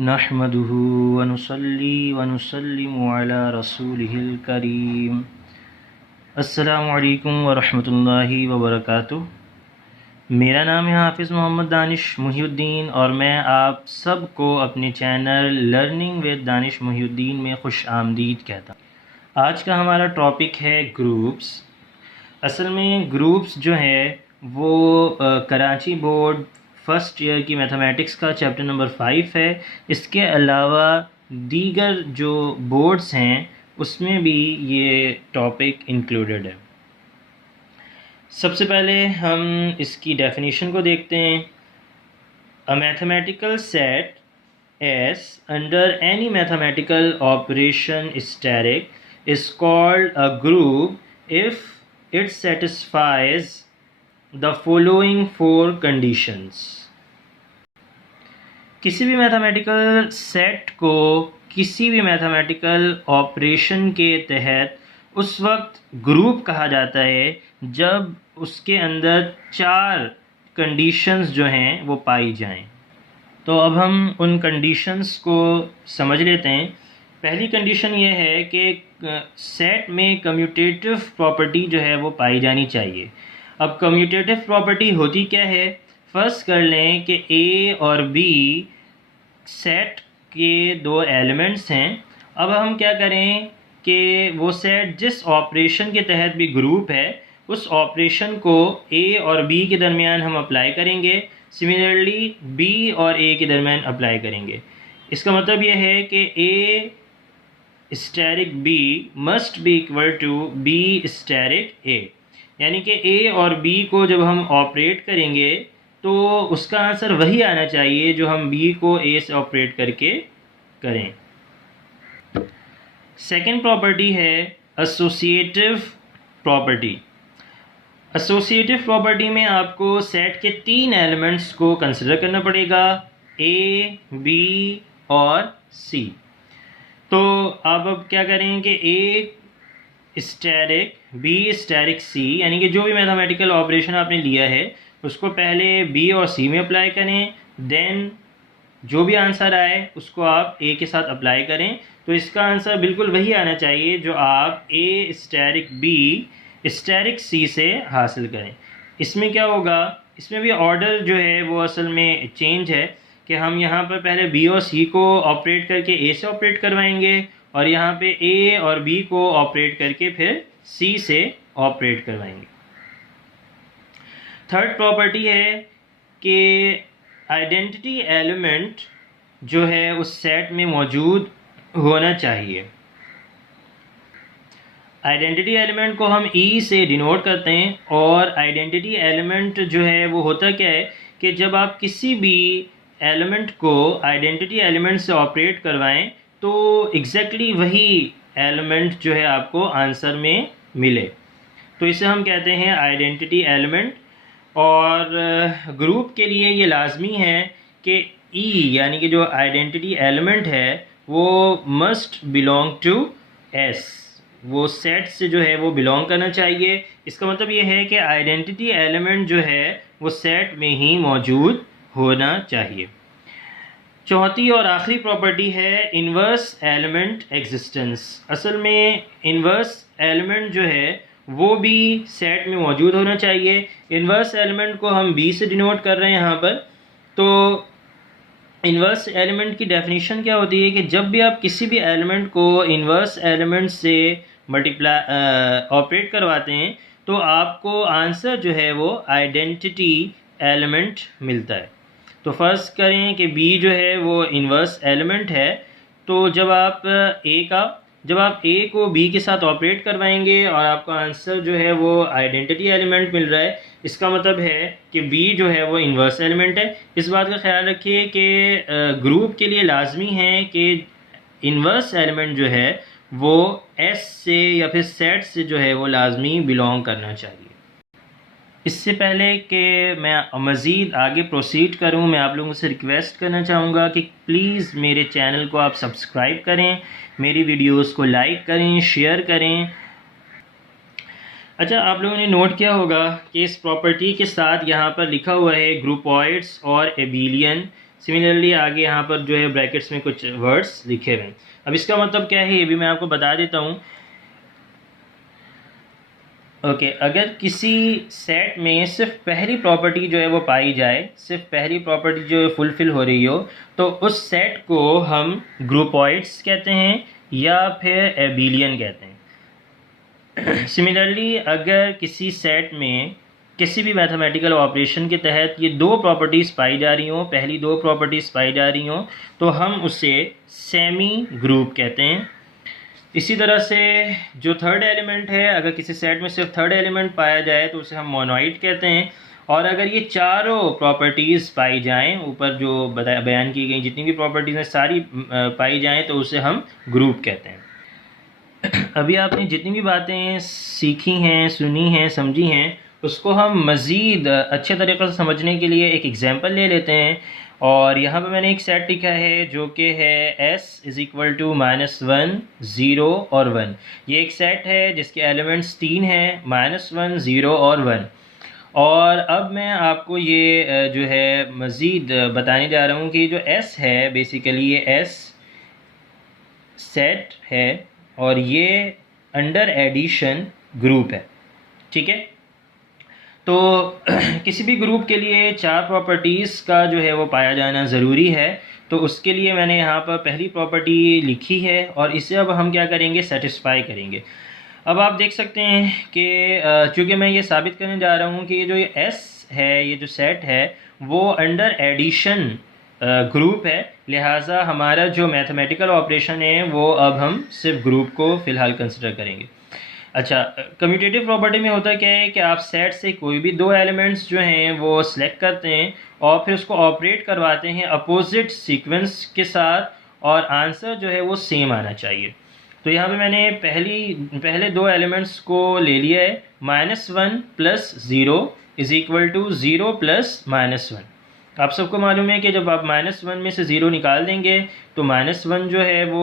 नहमदुहु व नुसल्ली व नुसल्लिमु अला रसूलिहिल करीम। अस्सलामु अलैकुम व रहमतुल्लाहि व बरकातुहू। मेरा नाम है हाफ़िज़ मोहम्मद दानिश मुहिउद्दीन और मैं आप सबको अपने channel learning with Danish Mohiuddin में खुश आमदीद कहता हूँ। आज का हमारा टॉपिक है ग्रुप्स। असल में ग्रुप्स जो है वो कराची बोर्ड फर्स्ट ईयर की मैथमेटिक्स का चैप्टर नंबर 5 है। इसके अलावा दीगर जो बोर्ड्स हैं उसमें भी ये टॉपिक इंक्लूडेड है। सबसे पहले हम इसकी डेफिनेशन को देखते हैं। A mathematical set S under any mathematical operation static is called a group if it satisfies the following 4 conditions। किसी भी मैथमेटिकल सेट को किसी भी मैथमेटिकल ऑपरेशन के तहत उस वक्त ग्रुप कहा जाता है जब उसके अंदर 4 कंडीशंस जो हैं वो पाई जाएं। तो अब हम उन कंडीशंस को समझ लेते हैं। पहली कंडीशन ये है कि सेट में कम्यूटेटिव प्रॉपर्टी जो है वो पाई जानी चाहिए। अब कम्यूटेटिव प्रॉपर्टी होती क्या है? फर्स्ट कर लें कि A और B सेट के 2 एलिमेंट्स हैं। अब हम क्या करें कि वो सेट जिस ऑपरेशन के तहत भी ग्रुप है उस ऑपरेशन को A और B के दरमियान हम अप्लाई करेंगे, सिमिलरली B और A के दरमियान अप्लाई करेंगे। इसका मतलब यह है कि A asterisk B must be equal to B asterisk A, यानी कि A और B को जब हम ऑपरेट करेंगे तो उसका आंसर वही आना चाहिए जो हम B को A से ऑपरेट करके करें। सेकेंड प्रॉपर्टी है एसोसिएटिव प्रॉपर्टी। एसोसिएटिव प्रॉपर्टी में आपको सेट के 3 एलिमेंट्स को कंसिडर करना पड़ेगा, A, B और C। तो आप अब क्या करें कि A asterisk B asterisk C, यानी कि जो भी मैथमेटिकल ऑपरेशन आपने लिया है उसको पहले B और C में अप्लाई करें, देन जो भी आंसर आए उसको आप A के साथ अप्लाई करें। तो इसका आंसर बिल्कुल वही आना चाहिए जो आप A asterisk B asterisk C से हासिल करें। इसमें क्या होगा, इसमें भी ऑर्डर जो है वो असल में चेंज है कि हम यहाँ पर पहले B और C को ऑपरेट करके A से ऑपरेट करवाएंगे और यहाँ पे A और B को ऑपरेट करके फिर C से ऑपरेट करवाएंगे। थर्ड प्रॉपर्टी है कि आइडेंटिटी एलिमेंट जो है उस सेट में मौजूद होना चाहिए। आइडेंटिटी एलिमेंट को हम E से डिनोट करते हैं और आइडेंटिटी एलिमेंट जो है वो होता क्या है कि जब आप किसी भी एलिमेंट को आइडेंटिटी एलिमेंट से ऑपरेट करवाएं तो एग्जैक्टली वही एलिमेंट जो है आपको आंसर में मिले, तो इसे हम कहते हैं आइडेंटिटी एलिमेंट। और ग्रुप के लिए ये लाजमी है कि E यानी कि जो आइडेंटिटी एलिमेंट है वो मस्ट बिलोंग टू S, वो सेट से जो है वो बिलोंग करना चाहिए। इसका मतलब ये है कि आइडेंटिटी एलिमेंट जो है वो सेट में ही मौजूद होना चाहिए। चौथी और आखिरी प्रॉपर्टी है इन्वर्स एलिमेंट एग्जिस्टेंस। असल में इन्वर्स एलिमेंट जो है वो भी सेट में मौजूद होना चाहिए। इन्वर्स एलिमेंट को हम B से डिनोट कर रहे हैं यहाँ पर। तो इन्वर्स एलिमेंट की डेफिनेशन क्या होती है कि जब भी आप किसी भी एलिमेंट को इन्वर्स एलिमेंट से मल्टीप्लाई ऑपरेट करवाते हैं तो आपको आंसर जो है वो आइडेंटिटी एलिमेंट मिलता है। तो फर्स्ट करें कि B जो है वो इन्वर्स एलिमेंट है, तो जब आप A को B के साथ ऑपरेट करवाएंगे और आपका आंसर जो है वो आइडेंटिटी एलिमेंट मिल रहा है, इसका मतलब है कि B जो है वो इन्वर्स एलिमेंट है। इस बात का ख्याल रखिए कि ग्रुप के लिए लाजमी है कि इन्वर्स एलिमेंट जो है वो S से या फिर सेट से जो है वो लाजमी बिलोंग करना चाहिए। इससे पहले कि मैं मज़ीद आगे प्रोसीड करूं, मैं आप लोगों से रिक्वेस्ट करना चाहूँगा कि प्लीज़ मेरे चैनल को आप सब्सक्राइब करें, मेरी वीडियोस को लाइक करें, शेयर करें। अच्छा, आप लोगों ने नोट किया होगा कि इस प्रॉपर्टी के साथ यहाँ पर लिखा हुआ है ग्रुपॉइड्स और एबिलियन सिमिलरली आगे यहाँ पर जो है ब्रैकेट्स में कुछ वर्ड्स लिखे हुए हैं। अब इसका मतलब क्या है ये भी मैं आपको बता देता हूँ। ओके, अगर किसी सेट में सिर्फ पहली प्रॉपर्टी जो है वो पाई जाए, सिर्फ पहली प्रॉपर्टी जो फुलफिल हो रही हो, तो उस सेट को हम ग्रुपॉइड्स कहते हैं या फिर एबिलियन कहते हैं। सिमिलरली अगर किसी सेट में किसी भी मैथमेटिकल ऑपरेशन के तहत ये दो प्रॉपर्टीज़ पाई जा रही हों, पहली दो प्रॉपर्टीज़ पाई जा रही हों, तो हम उसे सेमी ग्रुप कहते हैं। इसी तरह से जो थर्ड एलिमेंट है, अगर किसी सेट में सिर्फ थर्ड एलिमेंट पाया जाए तो उसे हम मोनोइड कहते हैं। और अगर ये चारों प्रॉपर्टीज़ पाई जाएं, ऊपर जो बयान की गई जितनी भी प्रॉपर्टीज़ हैं सारी पाई जाएं, तो उसे हम ग्रुप कहते हैं। अभी आपने जितनी भी बातें सीखी हैं, सुनी हैं, समझी हैं, उसको हम मज़ीद अच्छे तरीक़े से समझने के लिए एक एग्ज़ाम्पल ले लेते हैं। और यहाँ पे मैंने एक सेट लिखा है जो कि है s इज़ इक्वल टू -1 0 और 1। ये एक सेट है जिसके एलिमेंट्स 3 हैं, -1 0 और 1। और अब मैं आपको ये जो है मज़ीद बताने जा रहा हूँ कि जो s है बेसिकली ये s सेट है और ये अंडर एडिशन ग्रुप है। ठीक है, तो किसी भी ग्रुप के लिए चार प्रॉपर्टीज़ का जो है वो पाया जाना ज़रूरी है। तो उसके लिए मैंने यहाँ पर पहली प्रॉपर्टी लिखी है और इसे अब हम क्या करेंगे, सेटिस्फाई करेंगे। अब आप देख सकते हैं कि चूँकि मैं ये साबित करने जा रहा हूँ कि ये जो ये एस है, ये जो सेट है वो अंडर एडिशन ग्रुप है, लिहाजा हमारा जो मैथमेटिकल ऑपरेशन है वो अब हम सिर्फ ग्रुप को फ़िलहाल कंसिडर करेंगे। अच्छा, कम्यूटेटिव प्रॉपर्टी में होता क्या है कि आप सेट से कोई भी दो एलिमेंट्स जो हैं वो सिलेक्ट करते हैं और फिर उसको ऑपरेट करवाते हैं अपोजिट सीक्वेंस के साथ, और आंसर जो है वो सेम आना चाहिए। तो यहाँ पे मैंने पहले दो एलिमेंट्स को ले लिया है, -1 + 0 इज़ इक्वल टू 0 + -1। आप सबको मालूम है कि जब आप -1 में से 0 निकाल देंगे तो -1 जो है वो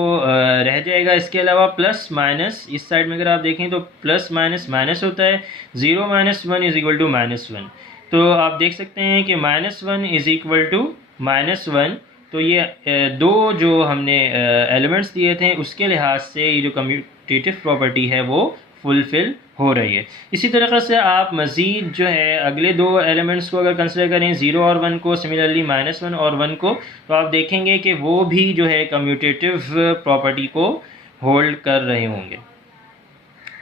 रह जाएगा। इसके अलावा प्लस माइनस इस साइड में अगर आप देखें तो प्लस माइनस माइनस होता है, 0 - 1 इज़ इक्वल टू -1। तो आप देख सकते हैं कि -1 इज़ इक्वल टू -1। तो ये दो जो हमने एलिमेंट्स दिए थे उसके लिहाज से ये जो कम्यूटेटिव प्रॉपर्टी है वो फुलफ़िल हो रही है। इसी तरीक़े से आप मज़ीद जो है अगले दो एलिमेंट्स को अगर कंसिडर करें, 0 और 1 को, सिमिलरली -1 और 1 को, तो आप देखेंगे कि वो भी जो है कम्यूटेटिव प्रॉपर्टी को होल्ड कर रहे होंगे।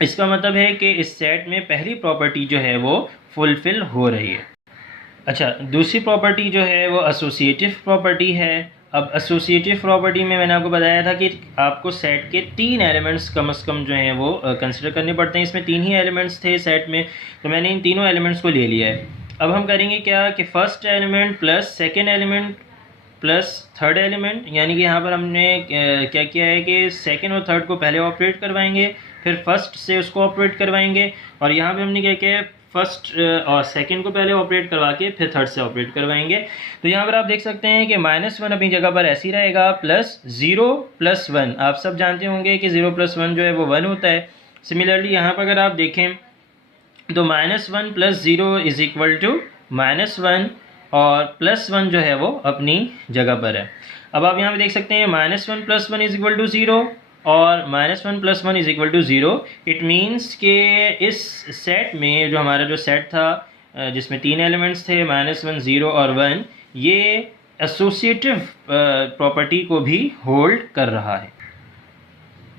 इसका मतलब है कि इस सेट में पहली प्रॉपर्टी जो है वो फुलफ़िल हो रही है। अच्छा, दूसरी प्रॉपर्टी जो है वो एसोसिएटिव प्रॉपर्टी है। अब एसोसिएटिव प्रॉपर्टी में मैंने आपको बताया था कि आपको सेट के 3 एलिमेंट्स कम से कम जो हैं वो कंसिडर करने पड़ते हैं। इसमें 3 ही एलिमेंट्स थे सेट में, तो मैंने इन तीनों एलिमेंट्स को ले लिया है। अब हम करेंगे क्या कि first element plus second element plus third element, यानी कि यहाँ पर हमने क्या किया है कि सेकेंड और थर्ड को पहले ऑपरेट करवाएंगे, फिर फर्स्ट से उसको ऑपरेट करवाएंगे, और यहाँ पर हमने क्या किया है, फर्स्ट और सेकंड को पहले ऑपरेट करवा के फिर थर्ड से ऑपरेट करवाएंगे। तो यहाँ पर आप देख सकते हैं कि -1 अपनी जगह पर ऐसी रहेगा, प्लस 0 + 1। आप सब जानते होंगे कि 0 + 1 जो है वो 1 होता है। सिमिलरली यहाँ पर अगर आप देखें तो -1 + 0 इज़ इक्वल टू -1 और +1 जो है वो अपनी जगह पर है। अब आप यहाँ पे देख सकते हैं -1 + 1 इज़ इक्वल टू 0 और -1 + 1 is equal to 0। It means के इस सेट में जो हमारा जो सेट था जिसमें 3 एलिमेंट्स थे, -1 0 और 1, ये एसोसिएटिव प्रॉपर्टी को भी होल्ड कर रहा है।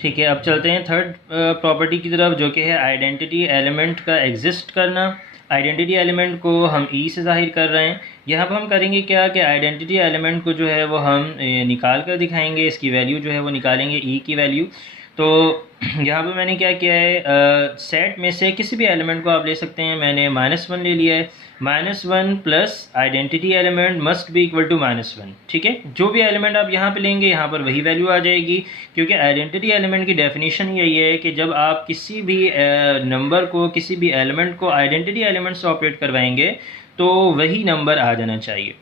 ठीक है, अब चलते हैं थर्ड प्रॉपर्टी की तरफ, जो कि है आइडेंटिटी एलिमेंट का एग्जिस्ट करना। आइडेंटिटी एलिमेंट को हम ई से ज़ाहिर कर रहे हैं। यहाँ पर हम करेंगे क्या कि आइडेंटिटी एलिमेंट को जो है वो हम निकाल कर दिखाएंगे, इसकी वैल्यू जो है वो निकालेंगे, ई की वैल्यू। तो यहाँ पर मैंने क्या किया है, सेट में से किसी भी एलिमेंट को आप ले सकते हैं। मैंने -1 ले लिया है, -1 plus identity element must be equal to -1। ठीक है, जो भी एलिमेंट आप यहाँ पे लेंगे यहाँ पर वही वैल्यू आ जाएगी, क्योंकि आइडेंटिटी एलिमेंट की डेफिनेशन यही है कि जब आप किसी भी नंबर को, किसी भी एलिमेंट को आइडेंटिटी एलिमेंट से ऑपरेट करवाएंगे तो वही नंबर आ जाना चाहिए।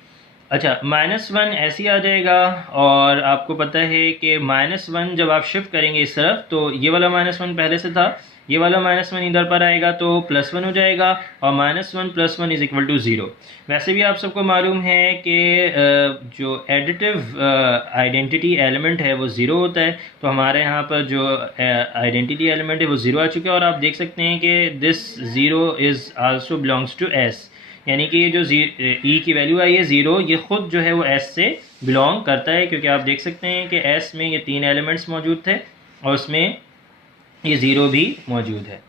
अच्छा, -1 ऐसे ही आ जाएगा, और आपको पता है कि -1 जब आप शिफ्ट करेंगे इस तरफ तो ये वाला -1 पहले से था, ये वाला -1 इधर पर आएगा तो +1 हो जाएगा, और -1 + 1 = 0। वैसे भी आप सबको मालूम है कि जो एडिटिव आइडेंटिटी एलिमेंट है वो 0 होता है। तो हमारे यहाँ पर जो आइडेंटिटी एलिमेंट है वो 0 आ चुका है, और आप देख सकते हैं कि this 0 is also belongs to S, यानी कि ये जो ई की वैल्यू आई है 0, ये ख़ुद जो है वो S से बिलोंग करता है, क्योंकि आप देख सकते हैं कि S में ये 3 एलिमेंट्स मौजूद थे और उसमें ये 0 भी मौजूद है।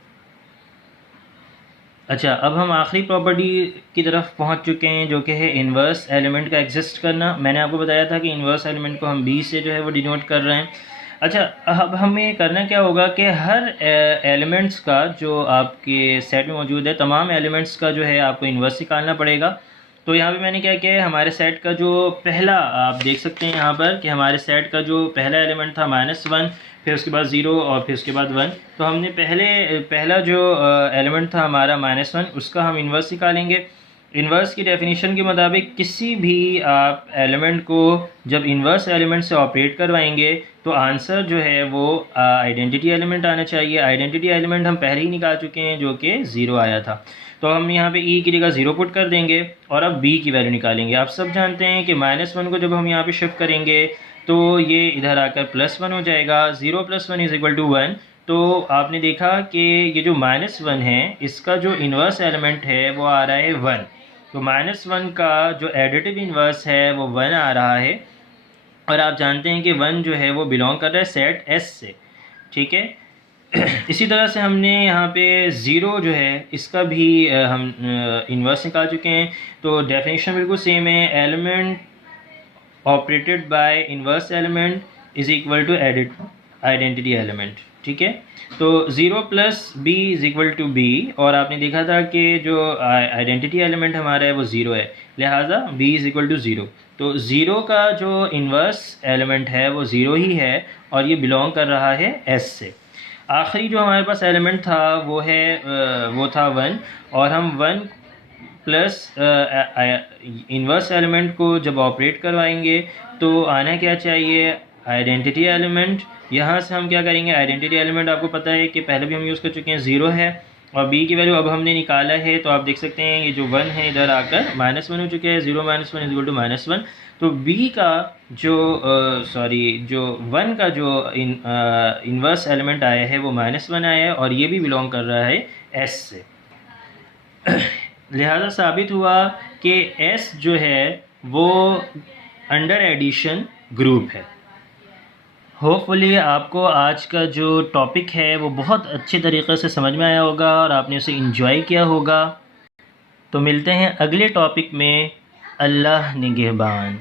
अच्छा, अब हम आखिरी प्रॉपर्टी की तरफ पहुंच चुके हैं, जो कि है इन्वर्स एलिमेंट का एग्जिस्ट करना। मैंने आपको बताया था कि इन्वर्स एलिमेंट को हम B से जो है वो डिनोट कर रहे हैं। अच्छा, अब हमें करना क्या होगा कि हर एलिमेंट्स का जो आपके सेट में मौजूद है, तमाम एलिमेंट्स का जो है आपको इन्वर्स निकालना पड़ेगा। तो यहाँ पे मैंने क्या किया है, हमारे सेट का जो पहला, आप देख सकते हैं यहाँ पर कि हमारे सेट का जो पहला एलिमेंट था -1, फिर उसके बाद 0 और फिर उसके बाद 1। तो हमने पहला जो एलिमेंट था हमारा -1, उसका हम इन्वर्स निकालेंगे। इन्वर्स की डेफिनेशन के मुताबिक किसी भी आप एलिमेंट को जब इन्वर्स एलिमेंट से ऑपरेट करवाएंगे तो आंसर जो है वो आइडेंटिटी एलिमेंट आना चाहिए। आइडेंटिटी एलिमेंट हम पहले ही निकाल चुके हैं जो कि 0 आया था, तो हम यहाँ पे ई की जगह 0 पुट कर देंगे और अब बी की वैल्यू निकालेंगे। आप सब जानते हैं कि -1 को जब हम यहाँ पे शिफ्ट करेंगे तो ये इधर आकर +1 हो जाएगा। 0 + 1 = 1। तो आपने देखा कि ये जो -1 है, इसका जो इन्वर्स एलिमेंट है वो आ रहा है 1। तो -1 का जो एडिटिव इन्वर्स है वो 1 आ रहा है, और आप जानते हैं कि 1 जो है वो बिलोंग कर रहा है सेट S से, ठीक है। इसी तरह से हमने यहाँ पे 0 जो है इसका भी हम इन्वर्स निकाल चुके हैं। तो डेफिनेशन बिल्कुल सेम है, element operated by inverse element is equal to identity element, ठीक है। तो 0 + b = b, और आपने देखा था कि जो आइडेंटिटी एलिमेंट हमारा है वो 0 है, लिहाजा b = 0। तो 0 का जो इन्वर्स एलिमेंट है वो 0 ही है, और ये बिलोंग कर रहा है S से। आखिरी जो हमारे पास एलिमेंट था वो था 1, और हम 1 प्लस इन्वर्स एलिमेंट को जब ऑपरेट करवाएंगे तो आना क्या चाहिए, आइडेंटिटी एलिमेंट। यहाँ से हम क्या करेंगे, आइडेंटिटी एलिमेंट आपको पता है कि पहले भी हम यूज़ कर चुके हैं, 0 है, और b की वैल्यू अब हमने निकाला है। तो आप देख सकते हैं ये जो 1 है इधर आकर -1 हो चुके हैं। 0 - 1 = -1। तो b का जो जो 1 का जो इन्वर्स एलिमेंट आया है वो -1 आया है, और ये भी बिलोंग कर रहा है S से। लिहाजा साबित हुआ कि S जो है वो अंडर एडिशन ग्रुप है। होपफुली आपको आज का जो टॉपिक है वो बहुत अच्छे तरीक़े से समझ में आया होगा और आपने उसे इंजॉय किया होगा। तो मिलते हैं अगले टॉपिक में। अल्लाह निगहबान।